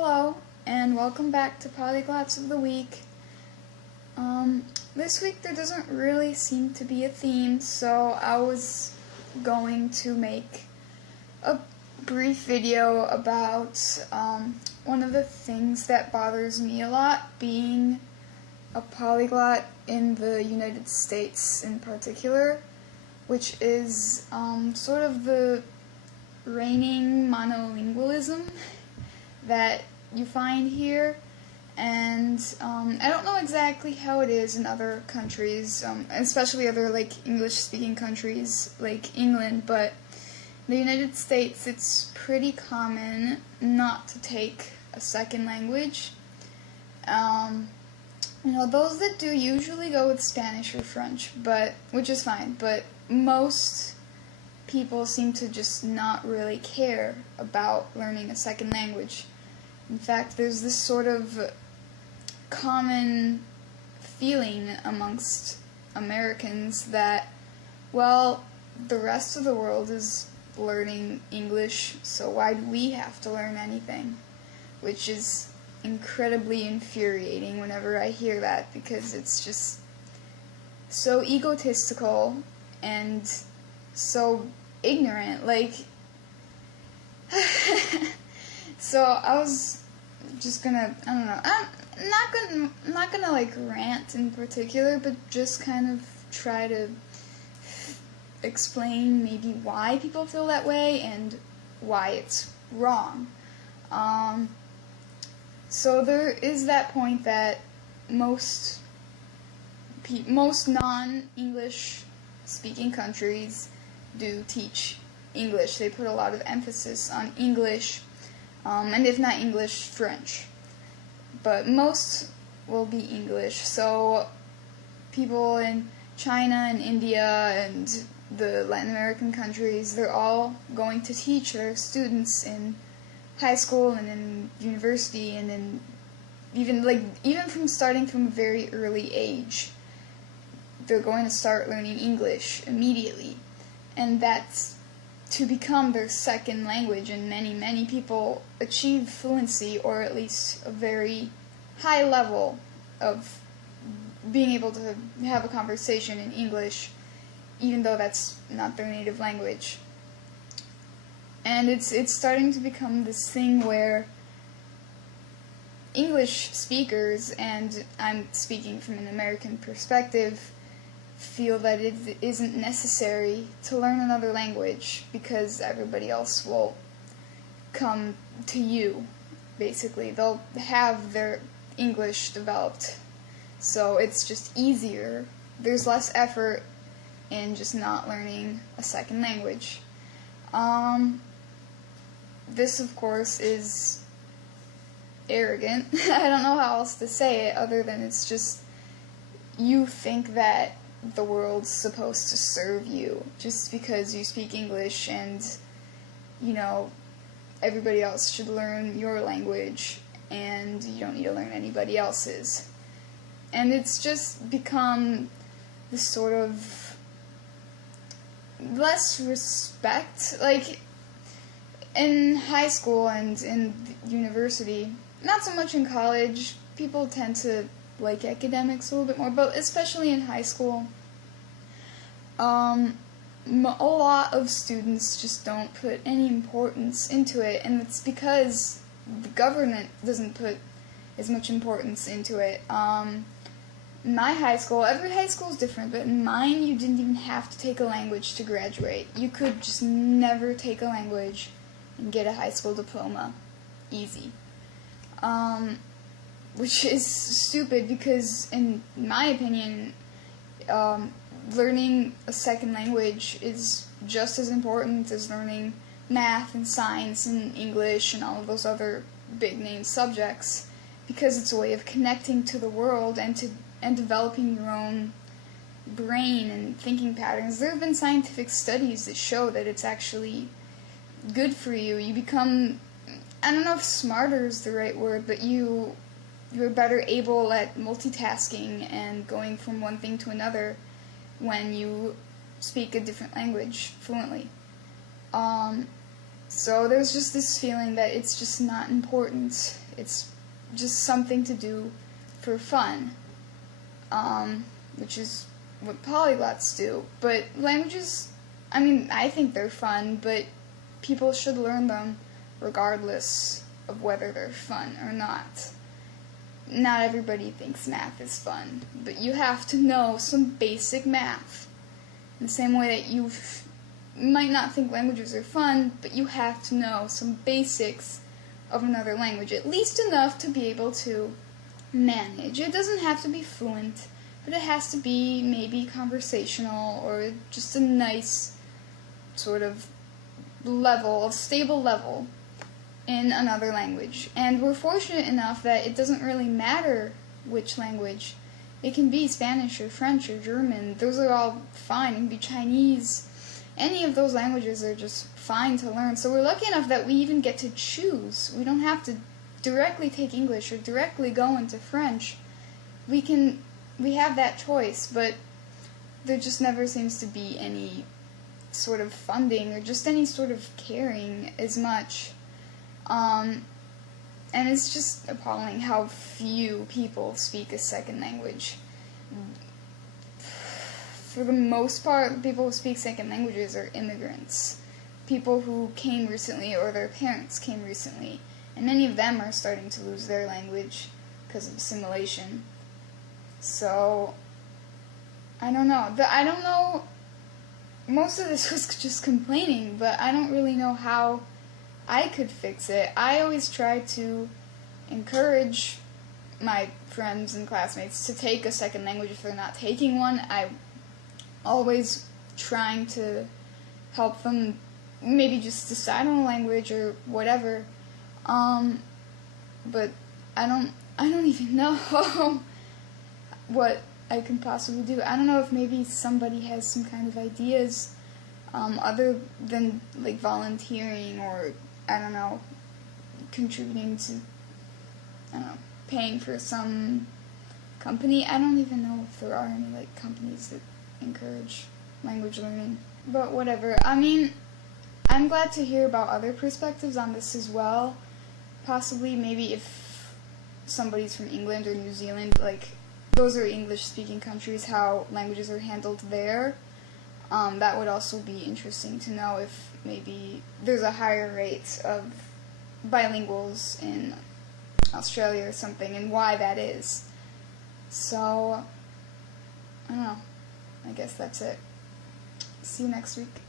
Hello, and welcome back to Polyglots of the Week. This week there doesn't really seem to be a theme, so I was going to make a brief video about one of the things that bothers me a lot, being a polyglot in the United States in particular, which is sort of the reigning monolingualism that you find here. And I don't know exactly how it is in other countries, especially other English-speaking countries like England, but in the United States it's pretty common not to take a second language. Those that do usually go with Spanish or French, which is fine, but most people seem to just not really care about learning a second language. In fact, there's this sort of common feeling amongst Americans that, well, the rest of the world is learning English, so why do we have to learn anything? Which is incredibly infuriating whenever I hear that, because it's just so egotistical and so ignorant. So I was just gonna, I'm not gonna rant in particular, but just kind of try to explain maybe why people feel that way and why it's wrong. So there is that point that most non-English speaking countries do teach English. They put a lot of emphasis on English, and if not English, French. But most will be English. So people in China and India and the Latin American countries, they're all going to teach their students in high school and in university, and in even from starting from a very early age, they're going to start learning English immediately. And that's to become their second language, and many people achieve fluency, or at least a very high level of being able to have a conversation in English, even though that's not their native language. And it's starting to become this thing where English speakers, and I'm speaking from an American perspective, feel that it isn't necessary to learn another language because everybody else will come to you, basically. They'll have their English developed, so it's just easier. There's less effort in just not learning a second language. This, of course, is arrogant. I don't know how else to say it other than it's just, you think that the world's supposed to serve you just because you speak English, and everybody else should learn your language and you don't need to learn anybody else's. And it's just become this sort of less respect. In high school and in university, not so much in college, people tend to like academics a little bit more, but especially in high school, a lot of students just don't put any importance into it, and it's because the government doesn't put as much importance into it. In my high school, every high school is different, but in mine, you didn't even have to take a language to graduate. You could just never take a language and get a high school diploma. Easy. Which is stupid because, in my opinion, learning a second language is just as important as learning math and science and English and all of those other big-name subjects, because it's a way of connecting to the world and developing your own brain and thinking patterns. There have been scientific studies that show that it's actually good for you. You become, I don't know if smarter is the right word, but you're better able at multitasking and going from one thing to another when you speak a different language fluently. So there's just this feeling that it's just not important. It's just something to do for fun, which is what polyglots do. But languages, I mean, I think they're fun, but people should learn them regardless of whether they're fun or not. Not everybody thinks math is fun, but you have to know some basic math. In the same way that you might not think languages are fun, but you have to know some basics of another language, at least enough to be able to manage. It doesn't have to be fluent, but it has to be maybe conversational or just a nice sort of level, a stable level in another language. And we're fortunate enough that it doesn't really matter which language. It can be Spanish or French or German. Those are all fine. It can be Chinese. Any of those languages are just fine to learn. So we're lucky enough that we even get to choose. We don't have to directly take English or directly go into French. We have that choice, but there just never seems to be any sort of funding or just any sort of caring as much. And it's just appalling how few people speak a second language. For the most part, people who speak second languages are immigrants. People who came recently or their parents came recently. And many of them are starting to lose their language because of assimilation. So, I don't know. Most of this was just complaining, but I don't really know how I could fix it. I always try to encourage my friends and classmates to take a second language if they're not taking one. I always trying to help them maybe just decide on a language or whatever. But I don't even know what I can possibly do. I don't know if maybe somebody has some kind of ideas other than like volunteering or, I don't know, contributing to, I don't know, paying for some company. I don't even know if there are any like companies that encourage language learning. But whatever. I mean, I'm glad to hear about other perspectives on this as well. Possibly, maybe if somebody's from England or New Zealand, like, those are English-speaking countries, how languages are handled there. That would also be interesting to know if maybe there's a higher rate of bilinguals in Australia or something, and why that is. So, I don't know. I guess that's it. See you next week.